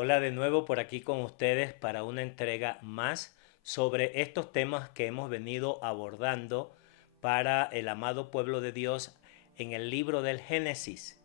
Hola de nuevo por aquí con ustedes para una entrega más sobre estos temas que hemos venido abordando para el amado pueblo de Dios en el libro del Génesis.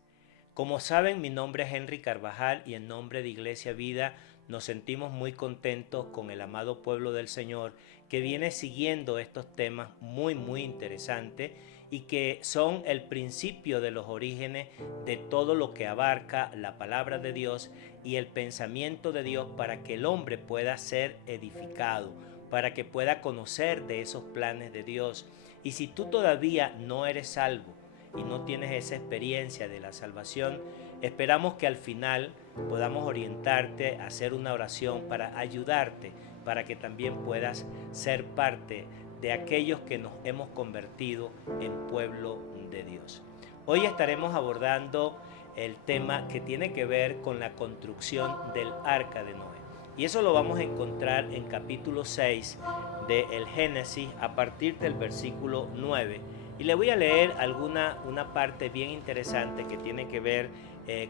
Como saben, mi nombre es Henry Carvajal y en nombre de Iglesia Vida nos sentimos muy contentos con el amado pueblo del Señor que viene siguiendo estos temas muy interesantes y que son el principio de los orígenes de todo lo que abarca la palabra de Dios y el pensamiento de Dios para que el hombre pueda ser edificado, para que pueda conocer de esos planes de Dios. Y si tú todavía no eres salvo y no tienes esa experiencia de la salvación, esperamos que al final podamos orientarte a hacer una oración para ayudarte, para que también puedas ser parte de aquellos que nos hemos convertido en pueblo de Dios. Hoy estaremos abordando el tema que tiene que ver con la construcción del arca de Noé. Y eso lo vamos a encontrar en capítulo 6 del Génesis a partir del versículo 9. Y le voy a leer una parte bien interesante que tiene que ver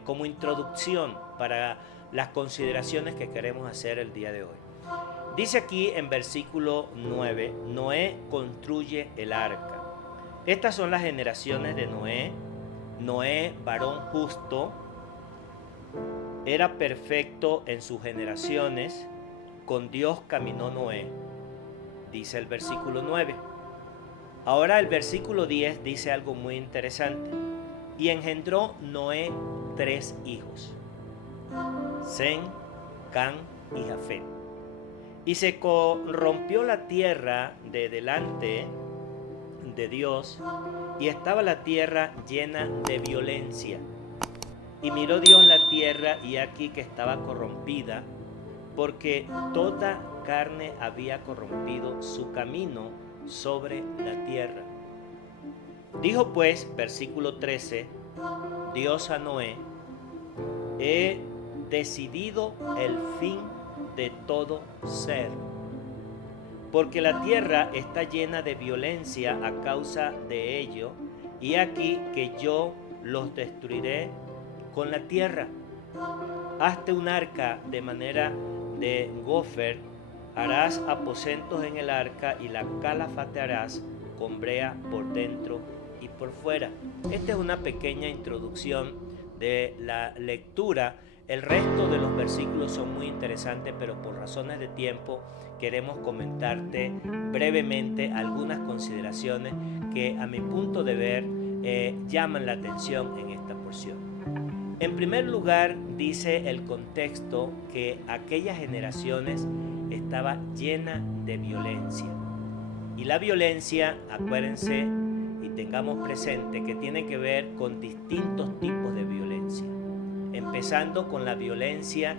como introducción para las consideraciones que queremos hacer el día de hoy. Dice aquí en versículo 9, Noé construye el arca. Estas son las generaciones de Noé. Noé, varón justo, era perfecto en sus generaciones, con Dios caminó Noé, dice el versículo 9. Ahora el versículo 10 dice algo muy interesante. Y engendró Noé 3 hijos, Sem, Cam y Jafet. Y se corrompió la tierra de delante de Dios, y estaba la tierra llena de violencia. Y miró Dios la tierra, y aquí que estaba corrompida, porque toda carne había corrompido su camino sobre la tierra. Dijo pues, versículo 13, Dios a Noé: he decidido el fin de todo ser, porque la tierra está llena de violencia a causa de ello, y aquí que yo los destruiré con la tierra. Hazte un arca de manera de gofer, harás aposentos en el arca y la calafatearás con brea por dentro y por fuera. Esta es una pequeña introducción de la lectura. El resto de los versículos son muy interesantes, pero por razones de tiempo queremos comentarte brevemente algunas consideraciones que a mi punto de ver llaman la atención en esta porción. En primer lugar, dice el contexto que aquellas generaciones estaba llena de violencia. Y la violencia, acuérdense y tengamos presente que tiene que ver con distintos tipos de violencia. Empezando con la violencia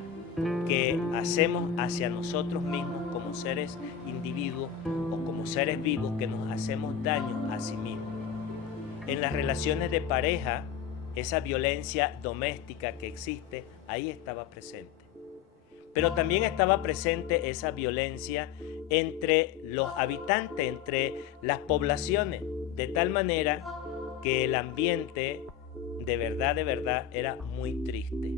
que hacemos hacia nosotros mismos como seres individuos o como seres vivos, que nos hacemos daño a sí mismos. En las relaciones de pareja, esa violencia doméstica que existe, ahí estaba presente. Pero también estaba presente esa violencia entre los habitantes, entre las poblaciones, de tal manera que el ambiente de verdad era muy triste.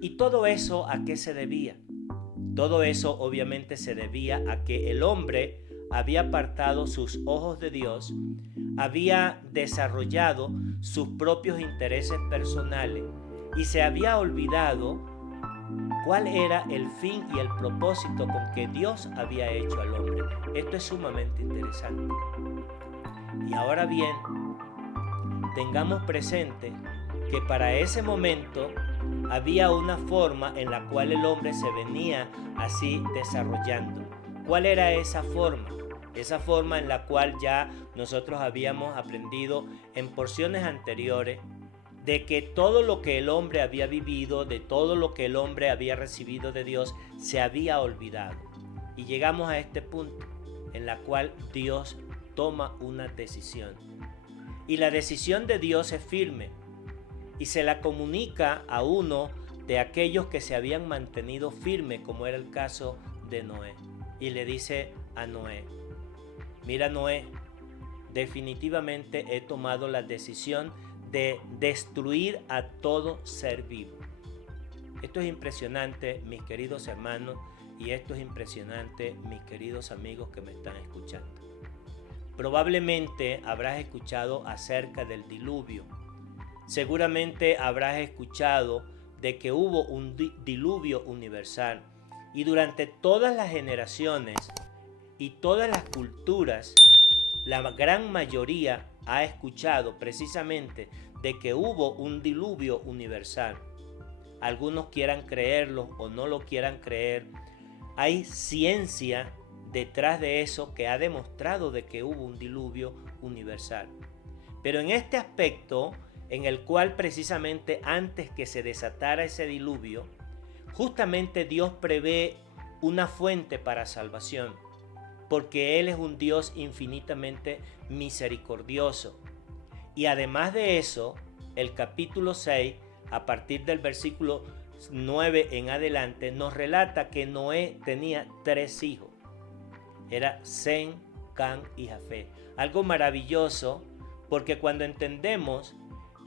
¿Y todo eso a qué se debía? Todo eso obviamente se debía a que el hombre había apartado sus ojos de Dios, había desarrollado sus propios intereses personales y se había olvidado cuál era el fin y el propósito con que Dios había hecho al hombre. Esto es sumamente interesante. Y ahora bien, tengamos presente que para ese momento había una forma en la cual el hombre se venía así desarrollando. ¿Cuál era esa forma? Esa forma en la cual ya nosotros habíamos aprendido en porciones anteriores de que todo lo que el hombre había vivido, de todo lo que el hombre había recibido de Dios, se había olvidado. Y llegamos a este punto en la cual Dios toma una decisión. Y la decisión de Dios es firme y se la comunica a uno de aquellos que se habían mantenido firmes, como era el caso de Noé. Y le dice a Noé: mira, Noé, definitivamente he tomado la decisión de destruir a todo ser vivo. Esto es impresionante, mis queridos hermanos, y esto es impresionante, mis queridos amigos que me están escuchando. Probablemente habrás escuchado acerca del diluvio. Seguramente habrás escuchado de que hubo un diluvio universal, y durante todas las generaciones y todas las culturas, la gran mayoría ha escuchado precisamente de que hubo un diluvio universal. Algunos quieran creerlo o no lo quieran creer, hay ciencia detrás de eso que ha demostrado de que hubo un diluvio universal. Pero en este aspecto, en el cual precisamente antes que se desatara ese diluvio, justamente Dios prevé una fuente para salvación, porque Él es un Dios infinitamente misericordioso. Y además de eso, el capítulo 6, a partir del versículo 9 en adelante, nos relata que Noé tenía 3 hijos. Era Sem, Cam y Jafet. Algo maravilloso, porque cuando entendemos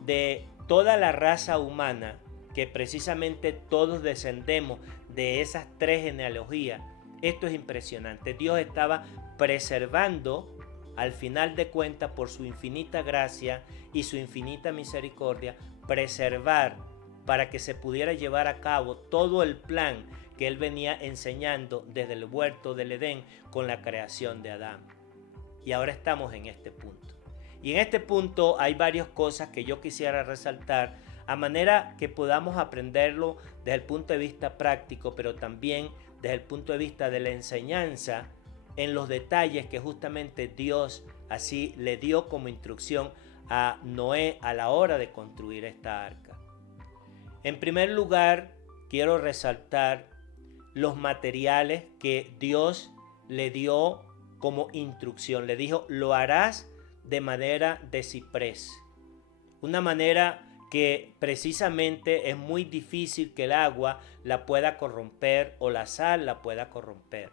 de toda la raza humana, que precisamente todos descendemos de esas 3 genealogías, esto es impresionante. Dios estaba preservando, al final de cuentas, por su infinita gracia y su infinita misericordia, preservar para que se pudiera llevar a cabo todo el plan que Él venía enseñando desde el huerto del Edén con la creación de Adán. Y ahora estamos en este punto. Y en este punto hay varias cosas que yo quisiera resaltar, a manera que podamos aprenderlo desde el punto de vista práctico, pero también desde el punto de vista de la enseñanza, en los detalles que justamente Dios así le dio como instrucción a Noé a la hora de construir esta arca. En primer lugar, quiero resaltar los materiales que Dios le dio como instrucción. Le dijo: lo harás de madera de ciprés. Una manera que precisamente es muy difícil que el agua la pueda corromper o la sal la pueda corromper.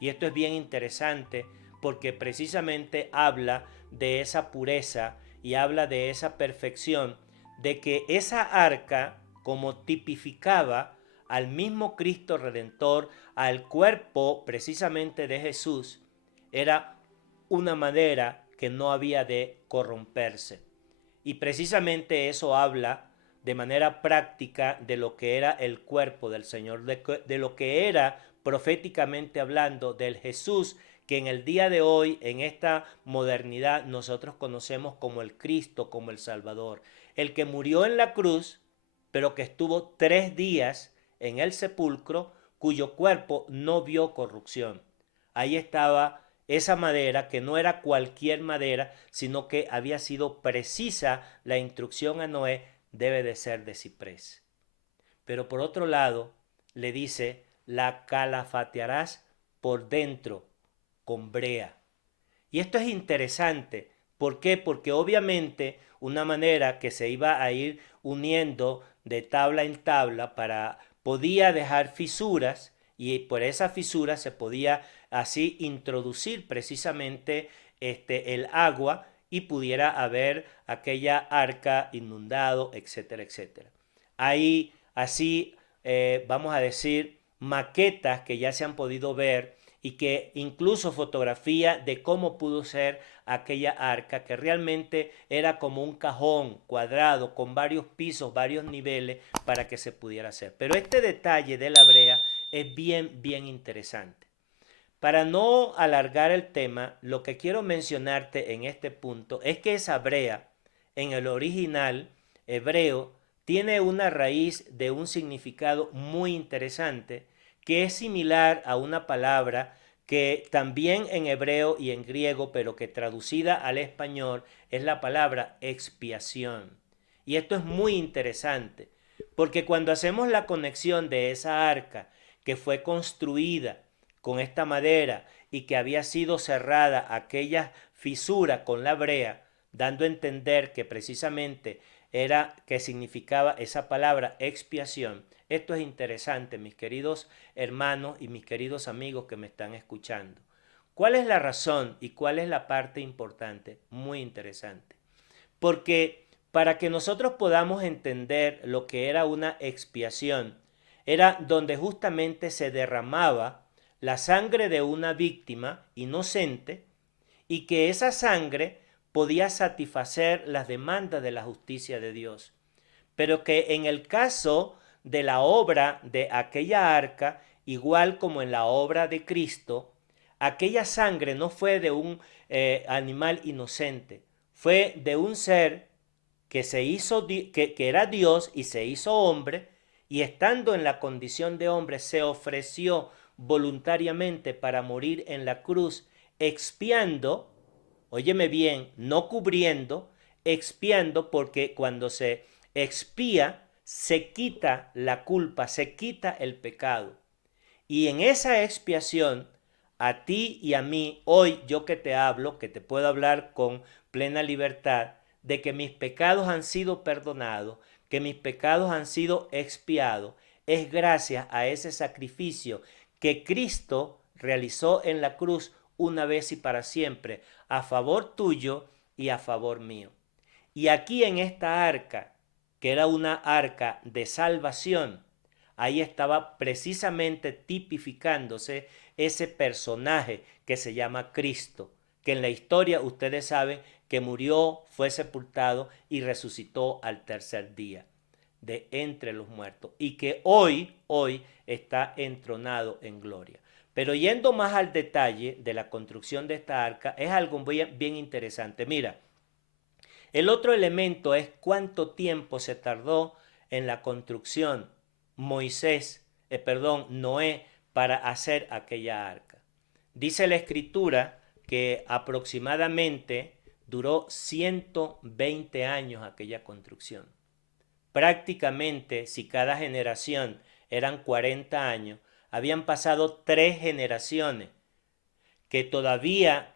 Y esto es bien interesante porque precisamente habla de esa pureza y habla de esa perfección, de que esa arca, como tipificaba al mismo Cristo Redentor, al cuerpo precisamente de Jesús, era una madera que no había de corromperse. Y precisamente eso habla de manera práctica de lo que era el cuerpo del Señor, de lo que era proféticamente hablando del Jesús que en el día de hoy, en esta modernidad, nosotros conocemos como el Cristo, como el Salvador. El que murió en la cruz, pero que estuvo 3 días en el sepulcro, cuyo cuerpo no vio corrupción. Ahí estaba esa madera, que no era cualquier madera, sino que había sido precisa la instrucción a Noé: debe de ser de ciprés. Pero por otro lado, le dice: la calafatearás por dentro con brea. Y esto es interesante. ¿Por qué? Porque obviamente una manera que se iba a ir uniendo de tabla en tabla podía dejar fisuras, y por esas fisuras se podía así introducir precisamente el agua y pudiera haber aquella arca inundado, etcétera, etcétera. Hay así, vamos a decir, maquetas que ya se han podido ver, y que incluso fotografía de cómo pudo ser aquella arca, que realmente era como un cajón cuadrado con varios pisos, varios niveles para que se pudiera hacer. Pero este detalle de la brea es bien interesante. Para no alargar el tema, lo que quiero mencionarte en este punto es que esa brea, en el original hebreo, tiene una raíz de un significado muy interesante, que es similar a una palabra que también en hebreo y en griego, pero que traducida al español es la palabra expiación. Y esto es muy interesante, porque cuando hacemos la conexión de esa arca que fue construida con esta madera y que había sido cerrada aquella fisura con la brea, dando a entender que precisamente era que significaba esa palabra expiación. Esto es interesante, mis queridos hermanos y mis queridos amigos que me están escuchando. ¿Cuál es la razón y cuál es la parte importante? Muy interesante. Porque para que nosotros podamos entender lo que era una expiación, era donde justamente se derramaba la sangre de una víctima inocente y que esa sangre podía satisfacer las demandas de la justicia de Dios. Pero que en el caso de la obra de aquella arca, igual como en la obra de Cristo, aquella sangre no fue de un animal inocente, fue de un ser que se hizo que era Dios y se hizo hombre, y estando en la condición de hombre se ofreció voluntariamente para morir en la cruz, expiando, óyeme bien, no cubriendo, expiando, porque cuando se expía se quita la culpa, se quita el pecado. Y en esa expiación, a ti y a mí, hoy yo que te hablo, que te puedo hablar con plena libertad, de que mis pecados han sido perdonados, que mis pecados han sido expiados, es gracias a ese sacrificio que Cristo realizó en la cruz una vez y para siempre, a favor tuyo y a favor mío. Y aquí en esta arca, que era una arca de salvación, ahí estaba precisamente tipificándose ese personaje que se llama Cristo, que en la historia ustedes saben que murió, fue sepultado y resucitó al tercer día de entre los muertos y que hoy está entronado en gloria. Pero yendo más al detalle de la construcción de esta arca, es algo bien interesante. Mira, el otro elemento es cuánto tiempo se tardó en la construcción Noé para hacer aquella arca. Dice la escritura que aproximadamente duró 120 años aquella construcción. Prácticamente, si cada generación eran 40 años, habían pasado 3 generaciones, que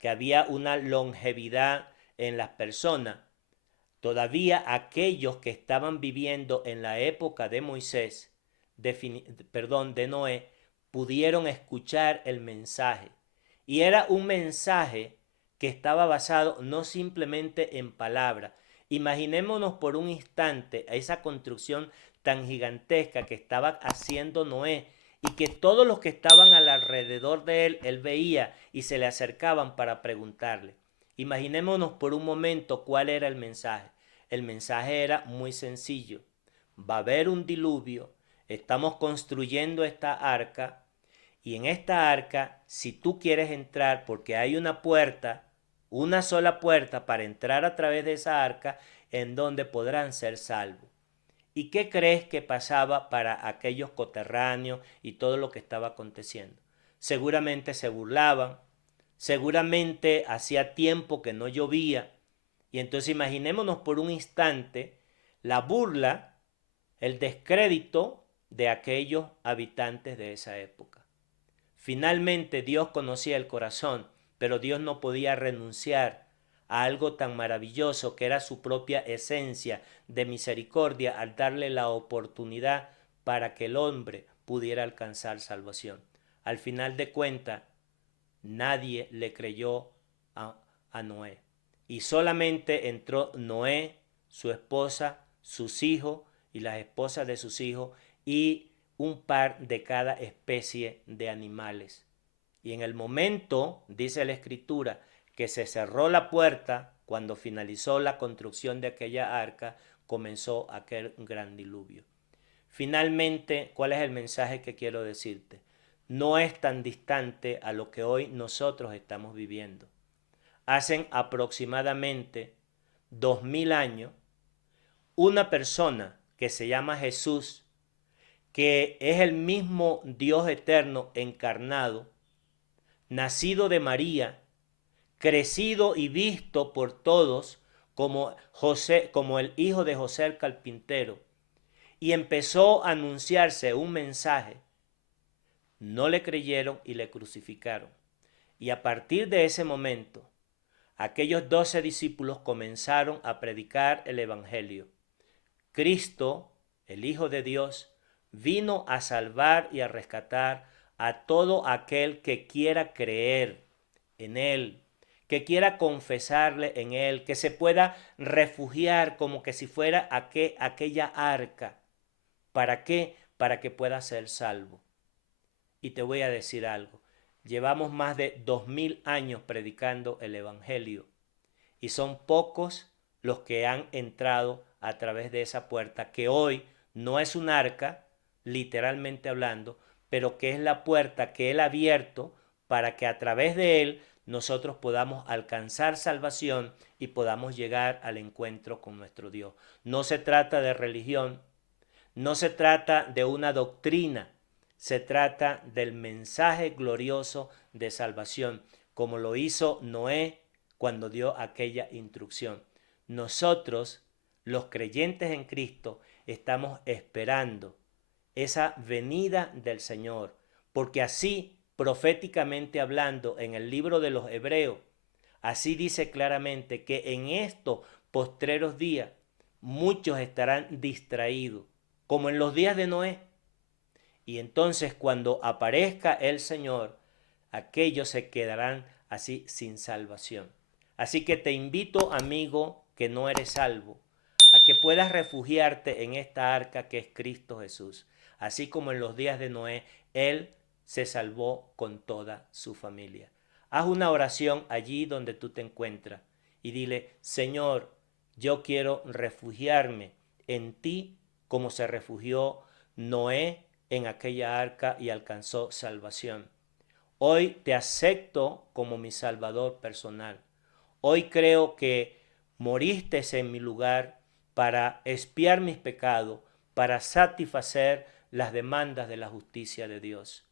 había una longevidad en las personas. Todavía aquellos que estaban viviendo en la época de Moisés, de Noé, pudieron escuchar el mensaje. Y era un mensaje que estaba basado no simplemente en palabras. Imaginémonos por un instante a esa construcción tan gigantesca que estaba haciendo Noé y que todos los que estaban alrededor de él veía y se le acercaban para preguntarle. Imaginémonos por un momento cuál era el mensaje. El mensaje era muy sencillo. Va a haber un diluvio, estamos construyendo esta arca y en esta arca, si tú quieres entrar, porque hay una puerta, una sola puerta para entrar a través de esa arca en donde podrán ser salvos. ¿Y qué crees que pasaba para aquellos coterráneos y todo lo que estaba aconteciendo? Seguramente se burlaban, seguramente hacía tiempo que no llovía, y entonces imaginémonos por un instante la burla, el descrédito de aquellos habitantes de esa época. Finalmente Dios conocía el corazón, pero Dios no podía renunciar a algo tan maravilloso que era su propia esencia de misericordia al darle la oportunidad para que el hombre pudiera alcanzar salvación. Al final de cuentas, nadie le creyó a Noé. Y solamente entró Noé, su esposa, sus hijos y las esposas de sus hijos y un par de cada especie de animales. Y en el momento, dice la escritura, que se cerró la puerta, cuando finalizó la construcción de aquella arca, comenzó aquel gran diluvio. Finalmente, ¿cuál es el mensaje que quiero decirte? No es tan distante a lo que hoy nosotros estamos viviendo. Hacen aproximadamente 2000 años, una persona que se llama Jesús, que es el mismo Dios eterno encarnado, nacido de María, crecido y visto por todos como José, como el hijo de José el carpintero, y empezó a anunciarse un mensaje, no le creyeron y le crucificaron. Y a partir de ese momento, aquellos 12 discípulos comenzaron a predicar el evangelio. Cristo, el Hijo de Dios, vino a salvar y a rescatar a todo aquel que quiera creer en Él, que quiera confesarle en Él, que se pueda refugiar como que si fuera aquella arca. ¿Para qué? Para que pueda ser salvo. Y te voy a decir algo. Llevamos más de 2000 años predicando el evangelio y son pocos los que han entrado a través de esa puerta, que hoy no es un arca, literalmente hablando, pero que es la puerta que Él ha abierto para que a través de Él nosotros podamos alcanzar salvación y podamos llegar al encuentro con nuestro Dios. No se trata de religión, no se trata de una doctrina, se trata del mensaje glorioso de salvación, como lo hizo Noé cuando dio aquella instrucción. Nosotros, los creyentes en Cristo, estamos esperando esa venida del Señor, porque así, proféticamente hablando, en el libro de los Hebreos, así dice claramente que en estos postreros días muchos estarán distraídos, como en los días de Noé. Y entonces cuando aparezca el Señor, aquellos se quedarán así sin salvación. Así que te invito, amigo, que no eres salvo, a que puedas refugiarte en esta arca que es Cristo Jesús. Así como en los días de Noé, Él se salvó con toda su familia. Haz una oración allí donde tú te encuentras y dile: Señor, yo quiero refugiarme en ti como se refugió Noé en aquella arca y alcanzó salvación. Hoy te acepto como mi Salvador personal. Hoy creo que moriste en mi lugar para expiar mis pecados, para satisfacer las demandas de la justicia de Dios.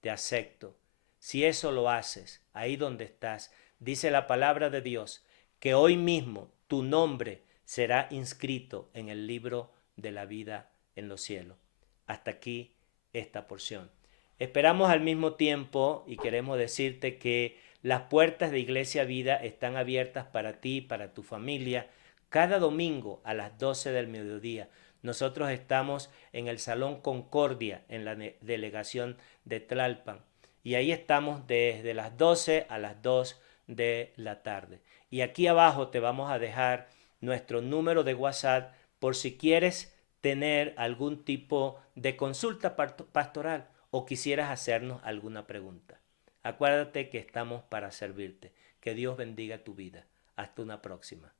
Te acepto. Si eso lo haces, ahí donde estás, dice la palabra de Dios, que hoy mismo tu nombre será inscrito en el libro de la vida en los cielos. Hasta aquí esta porción. Esperamos al mismo tiempo y queremos decirte que las puertas de Iglesia Vida están abiertas para ti, para tu familia, cada domingo a las 12 del mediodía. Nosotros estamos en el Salón Concordia, en la delegación de Tlalpan. Y ahí estamos desde las 12 a las 2 de la tarde. Y aquí abajo te vamos a dejar nuestro número de WhatsApp por si quieres tener algún tipo de consulta pastoral o quisieras hacernos alguna pregunta. Acuérdate que estamos para servirte. Que Dios bendiga tu vida. Hasta una próxima.